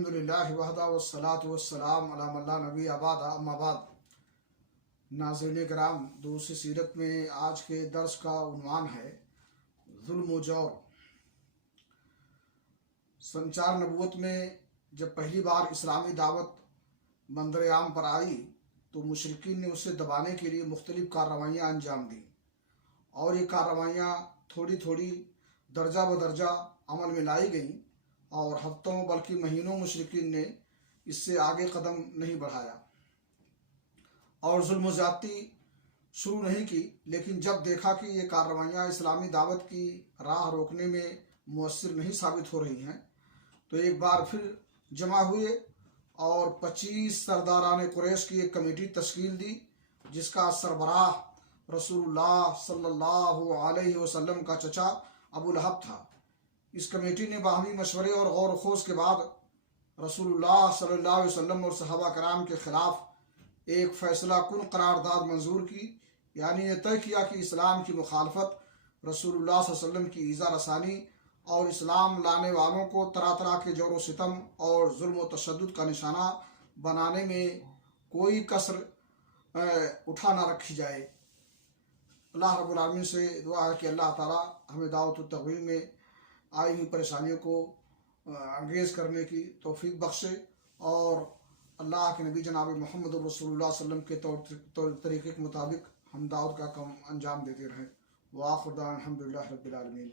الحمدللہ وحدہ والصلاة والسلام علی من لا نبی بعد اما بعد۔ ناظرین کرام، دوسری سیرت میں آج کے درس کا عنوان ہے ظلم و جور۔ سنچار نبوت میں جب پہلی بار اسلامی دعوت منظر عام پر آئی تو مشرکین نے اسے دبانے کے لیے مختلف کارروائیاں انجام دیں، اور یہ کارروائیاں تھوڑی تھوڑی درجہ بدرجہ عمل میں لائی گئیں، اور ہفتوں بلکہ مہینوں مشرکین نے اس سے آگے قدم نہیں بڑھایا اور ظلم و زیادتی شروع نہیں کی۔ لیکن جب دیکھا کہ یہ کارروائیاں اسلامی دعوت کی راہ روکنے میں مؤثر نہیں ثابت ہو رہی ہیں تو ایک بار پھر جمع ہوئے اور 25 سرداران قریش کی ایک کمیٹی تشکیل دی، جس کا سربراہ رسول اللہ صلی اللہ علیہ وسلم کا چچا ابو لہب تھا۔ اس کمیٹی نے باہمی مشورے اور غور و خوض کے بعد رسول اللہ صلی اللہ علیہ وسلم اور صحابہ کرام کے خلاف ایک فیصلہ کن قرارداد منظور کی، یعنی یہ طے کیا کہ اسلام کی مخالفت، رسول اللہ صلی اللہ علیہ وسلم کی ایذا رسانی اور اسلام لانے والوں کو طرح طرح کے جور و ستم اور ظلم و تشدد کا نشانہ بنانے میں کوئی کسر اٹھا نہ رکھی جائے۔ اللہ رب العالمین سے دعا ہے کہ اللہ تعالی ہمیں دعوت التغویب میں آئی ہوئی پریشانیوں کو انگیز کرنے کی توفیق بخشے، اور اللہ کے نبی جناب محمد رسول اللہ صلی اللہ علیہ وسلم کے طریقے کے مطابق ہم دعوت کا کام انجام دیتے رہیں۔ وآخر دعوانا الحمدللہ رب العالمین۔